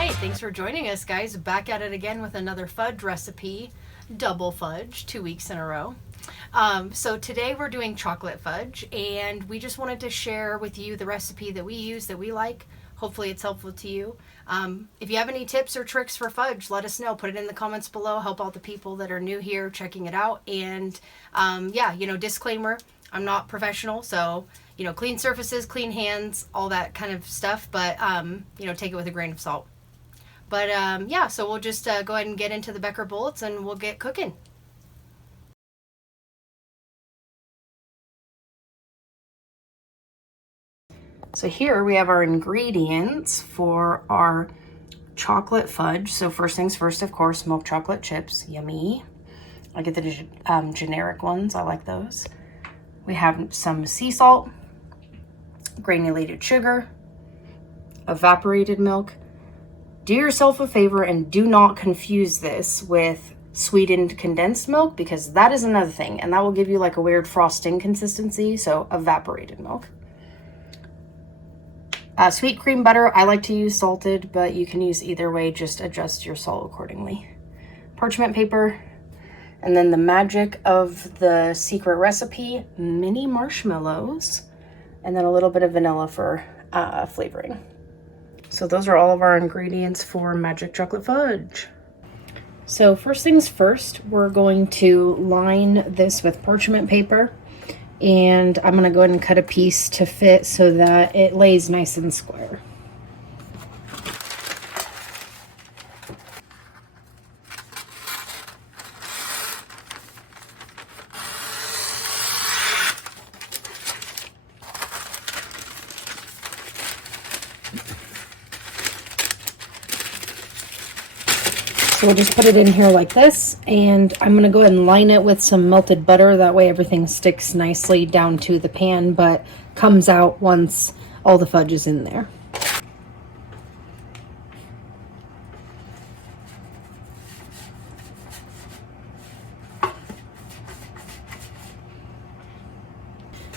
right, thanks for joining us, guys. Back at it again with another fudge recipe, double fudge, 2 weeks in a row. So today we're doing chocolate fudge, and we just wanted to share with you the recipe that we use, that we like. Hopefully it's helpful to you. If you have any tips or tricks for fudge, let us know. Put it in the comments below. Help all the people that are new here checking it out. And yeah, disclaimer, I'm not professional, so clean surfaces, clean hands, all that kind of stuff, but take it with a grain of salt. But yeah, so we'll just go ahead and get into the Becker bullets and we'll get cooking. So here we have our ingredients for our chocolate fudge. So first things first, of course, milk chocolate chips, yummy. I get the generic ones, I like those. We have some sea salt, granulated sugar, evaporated milk. Do yourself a favor and do not confuse this with sweetened condensed milk, because that is another thing, and that will give you like a weird frosting consistency. So evaporated milk. Sweet cream butter, I like to use salted, but you can use either way, just adjust your salt accordingly. Parchment paper, and then the magic of the secret recipe, mini marshmallows, and then a little bit of vanilla for flavoring. So those are all of our ingredients for magic chocolate fudge. So first things first, we're going to line this with parchment paper, and I'm going to go ahead and cut a piece to fit so that it lays nice and square. So we'll just put it in here like this, and I'm going to go ahead and line it with some melted butter. That way everything sticks nicely down to the pan, but comes out once all the fudge is in there.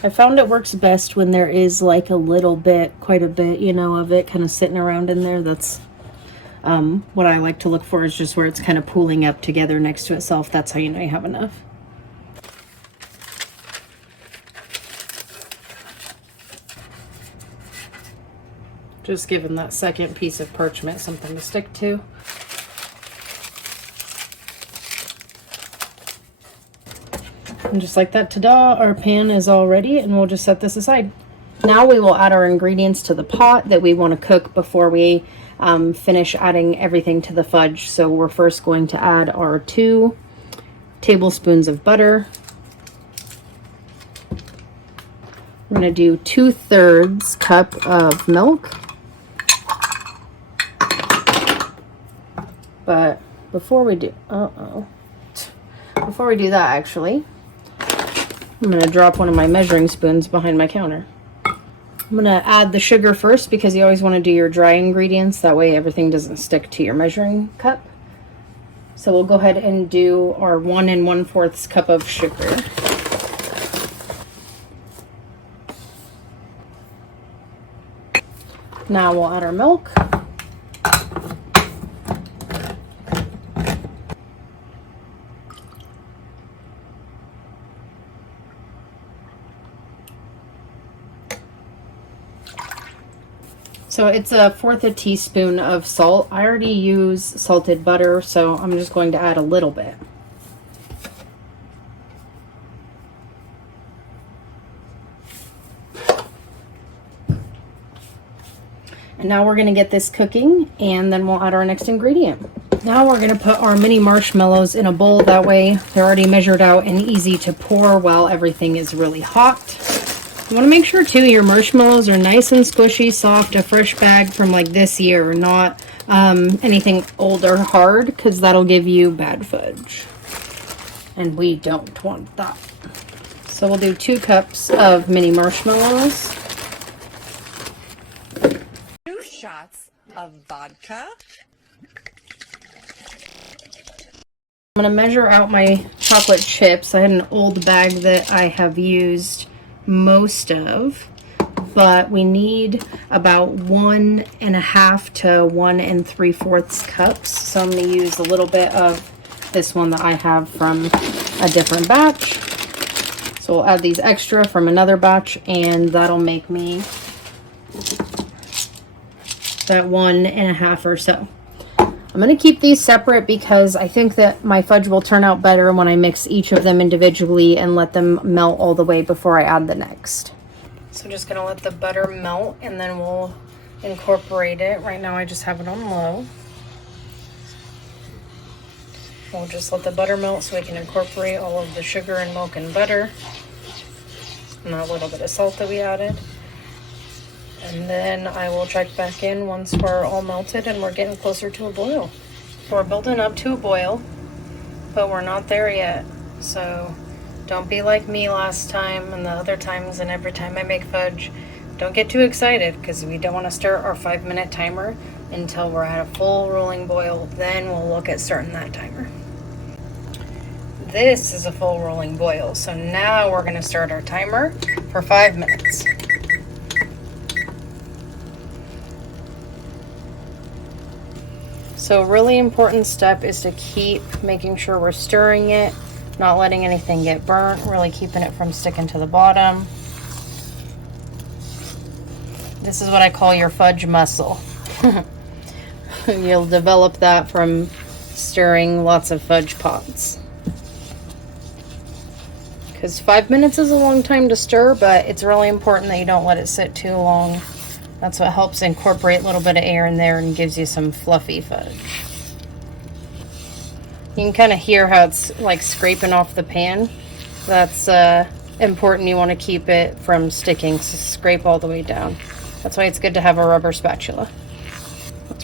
I found it works best when there is like a little bit, quite a bit, of it kind of sitting around in there. That's what I like to look for, is just where it's kind of pooling up together next to itself. That's how you know you have enough. Just giving that second piece of parchment something to stick to. And just like that, ta-da, our pan is all ready, and we'll just set this aside. Now we will add our ingredients to the pot that we want to cook before we finish adding everything to the fudge. So we're first going to add our 2 tablespoons of butter. We're going to do 2/3 cup of milk. But before we do, before we do that, actually, I'm going to drop one of my measuring spoons behind my counter. I'm going to add the sugar first, because you always want to do your dry ingredients. That way everything doesn't stick to your measuring cup. So we'll go ahead and do our 1 1/4 cup of sugar. Now we'll add our milk. So it's 1/4 teaspoon of salt. I already use salted butter, so I'm just going to add a little bit. And now we're going to get this cooking, and then we'll add our next ingredient. Now we're going to put our mini marshmallows in a bowl. That way they're already measured out and easy to pour while everything is really hot. You want to make sure too your marshmallows are nice and squishy, soft, a fresh bag from like this year, not anything old or hard, because that'll give you bad fudge, and we don't want that. So we'll do 2 cups of mini marshmallows. 2 shots of vodka. I'm going to measure out my chocolate chips. I had an old bag that I have used most of. but we need about 1.5 to 1 3/4 cups. So I'm going to use a little bit of this one that I have from a different batch. So we'll add these extra from another batch, and that'll make me that 1.5 or so. I'm going to keep these separate because I think that my fudge will turn out better when I mix each of them individually and let them melt all the way before I add the next. So just going to let the butter melt and then we'll incorporate it. Right now I just have it on low. We'll just let the butter melt so we can incorporate all of the sugar and milk and butter and that little bit of salt that we added. And then I will check back in once we're all melted and we're getting closer to a boil. We're building up to a boil, but we're not there yet. So don't be like me last time and the other times and every time I make fudge. Don't get too excited because we don't want to start our 5-minute timer until we're at a full rolling boil. Then we'll look at starting that timer. This is a full rolling boil. So now we're going to start our timer for 5 minutes. So a really important step is to keep making sure we're stirring it, not letting anything get burnt, really keeping it from sticking to the bottom. This is what I call your fudge muscle. You'll develop that from stirring lots of fudge pots. Because 5 minutes is a long time to stir, but it's really important that you don't let it sit too long. That's what helps incorporate a little bit of air in there and gives you some fluffy fudge. You can kind of hear how it's like scraping off the pan. That's important. You want to keep it from sticking, so scrape all the way down. That's why it's good to have a rubber spatula.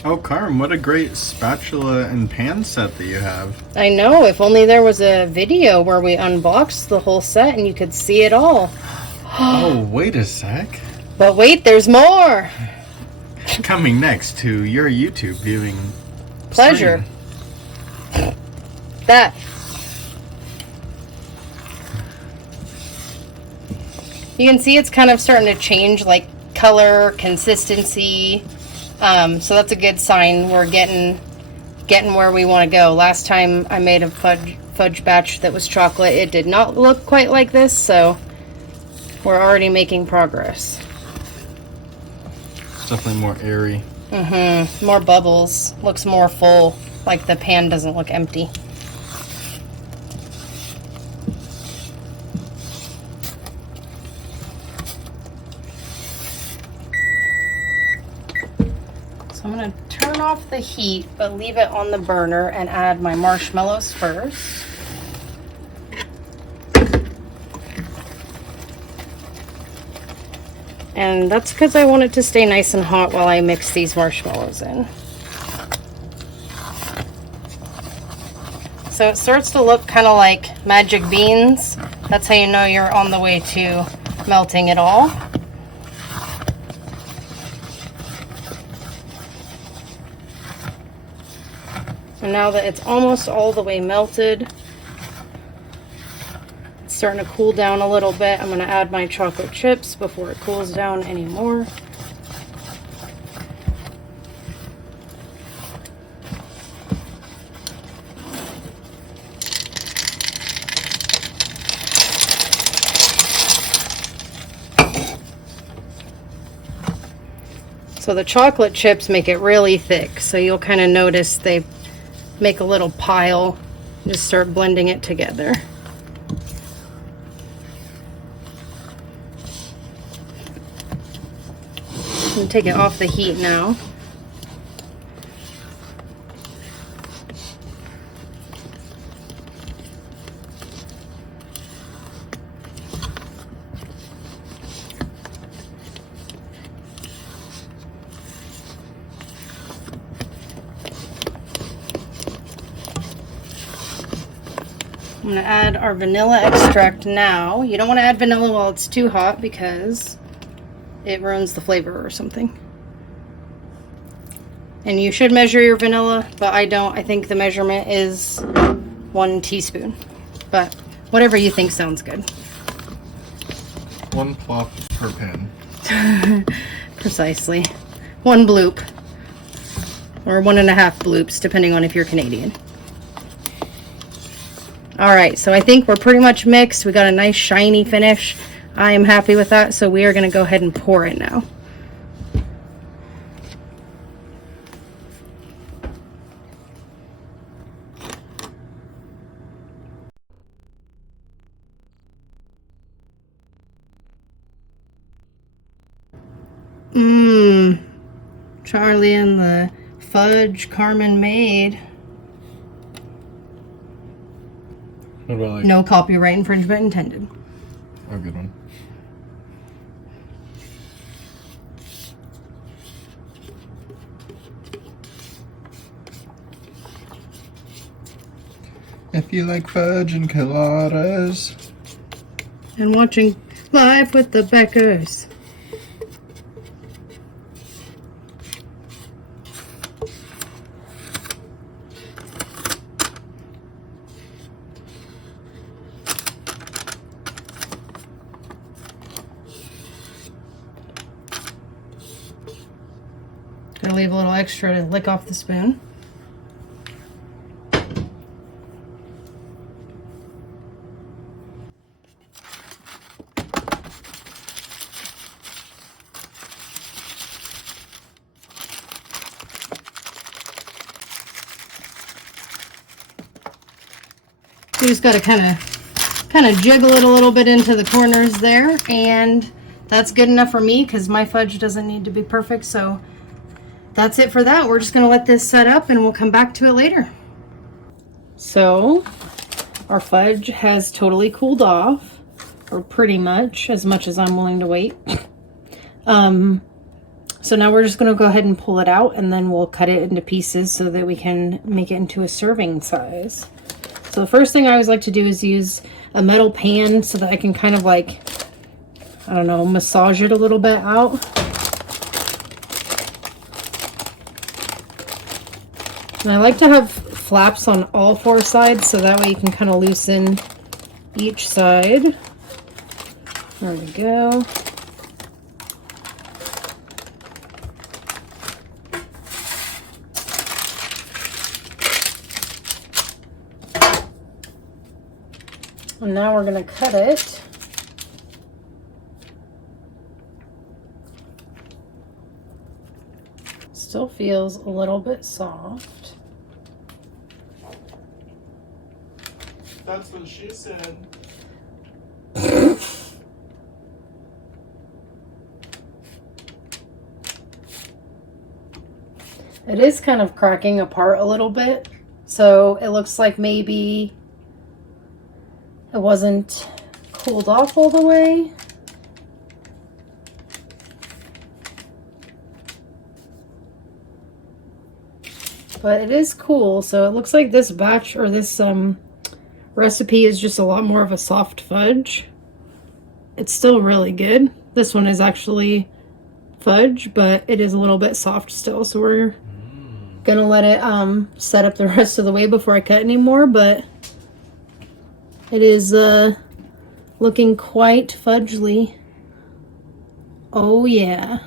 Oh, Carm, what a great spatula and pan set that you have. I know, if only there was a video where we unboxed the whole set and you could see it all. Oh, wait a sec. But wait, there's more! Coming next to your YouTube viewing pleasure. stream. That. You can see it's kind of starting to change, like color, consistency. So that's a good sign. We're getting where we want to go. Last time I made a fudge batch that was chocolate, it did not look quite like this, so we're already making progress. Definitely more airy. More bubbles. Looks more full, like the pan doesn't look empty. So I'm going to turn off the heat, but leave it on the burner and add my marshmallows first. And that's because I want it to stay nice and hot while I mix these marshmallows in. So it starts to look kind of like magic beans. That's how you know you're on the way to melting it all. And now that it's almost all the way melted, starting to cool down a little bit. I'm going to add my chocolate chips before it cools down anymore. So the chocolate chips make it really thick, so you'll kind of notice they make a little pile. Just start blending it together. And take it off the heat now. I'm going to add our vanilla extract now. You don't want to add vanilla while it's too hot because it ruins the flavor or something. And you should measure your vanilla, but I don't. I think the measurement is 1 teaspoon. But whatever you think sounds good. 1 plop per pan. Precisely. 1 bloop. Or 1.5 bloops, depending on if you're Canadian. Alright, so I think we're pretty much mixed. We got a nice shiny finish. I am happy with that, so we are going to go ahead and pour it now. Charlie and the fudge Carmen made. What about like... No copyright infringement intended. Oh, good one. If you like fudge and coladas. And watching Live with the Beckers. Gonna leave a little extra to lick off the spoon. You just got to kind of jiggle it a little bit into the corners there, and that's good enough for me because my fudge doesn't need to be perfect. So that's it for that. We're just going to let this set up and we'll come back to it later. So our fudge has totally cooled off, or pretty much as I'm willing to wait. So now we're just going to go ahead and pull it out, and then we'll cut it into pieces so that we can make it into a serving size. So the first thing I always like to do is use a metal pan so that I can kind of like, I don't know, massage it a little bit out. And I like to have flaps on all 4 sides so that way you can kind of loosen each side. There we go. And now we're going to cut it. Still feels a little bit soft. That's what she said. It is kind of cracking apart a little bit, so it looks like maybe it wasn't cooled off all the way. But it is cool, so it looks like this batch, or this recipe is just a lot more of a soft fudge. It's still really good. This one is actually fudge, but it is a little bit soft still, so we're gonna let it set up the rest of the way before I cut anymore, but it is looking quite fudgely. Oh yeah.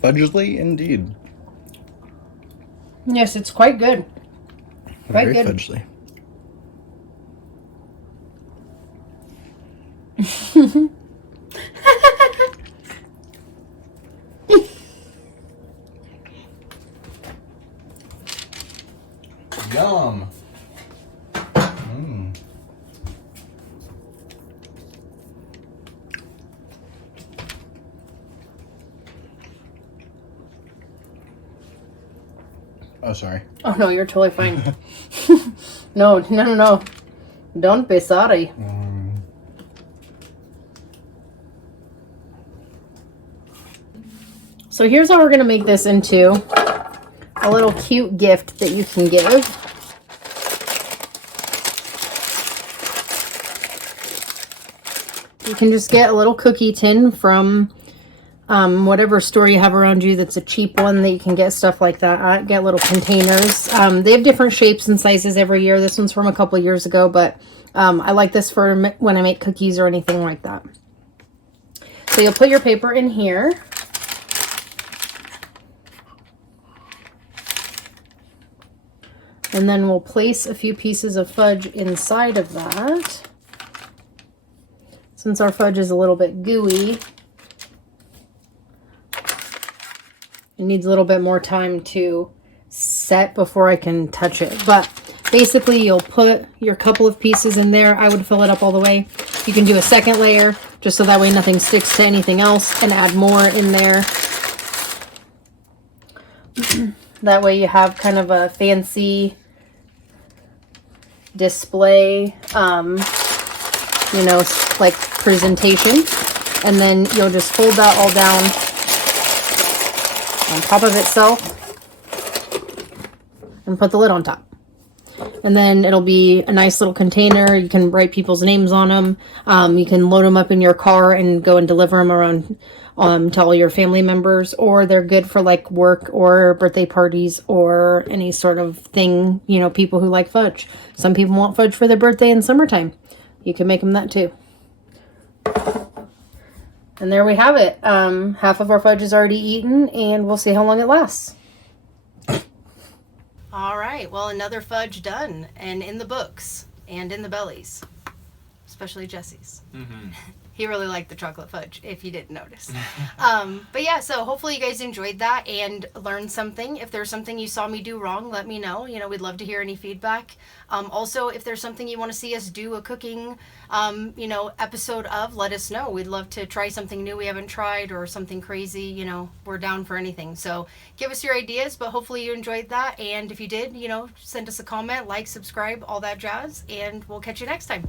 Fudgely indeed. Yes, it's quite good. Quite Very good. fudgely. Yum. Oh, sorry. Oh no, you're totally fine. No. Don't be sorry. So here's how we're gonna make this into a little cute gift that you can give. You can just get a little cookie tin from whatever store you have around you that's a cheap one that you can get stuff like that. Get little containers. They have different shapes and sizes every year. This one's from a couple years ago, but I like this for when I make cookies or anything like that. So you'll put your paper in here. And then we'll place a few pieces of fudge inside of that. Since our fudge is a little bit gooey, it needs a little bit more time to set before I can touch it. But basically, you'll put your couple of pieces in there. I would fill it up all the way. You can do a second layer, just so that way nothing sticks to anything else, and add more in there. That way you have kind of a fancy display, you know, like presentation. And then you'll just fold that all down on top of itself and put the lid on top. And then it'll be a nice little container. You can write people's names on them. You can load them up in your car and go and deliver them around to all your family members, or they're good for like work or birthday parties or any sort of thing, you know, people who like fudge. Some people want fudge for their birthday in summertime. You can make them that too. And there we have it. Half of our fudge is already eaten, and we'll see how long it lasts. All right, well, another fudge done, and in the books, and in the bellies, especially Jesse's. Mm-hmm. He really liked the chocolate fudge, if you didn't notice. But yeah, so hopefully you guys enjoyed that and learned something. If there's something you saw me do wrong, let me know. You know, we'd love to hear any feedback. Also, if there's something you want to see us do a cooking, you know, episode of, let us know. We'd love to try something new we haven't tried or something crazy. You know, we're down for anything. So give us your ideas, but hopefully you enjoyed that. And if you did, you know, send us a comment, like, subscribe, all that jazz, and we'll catch you next time.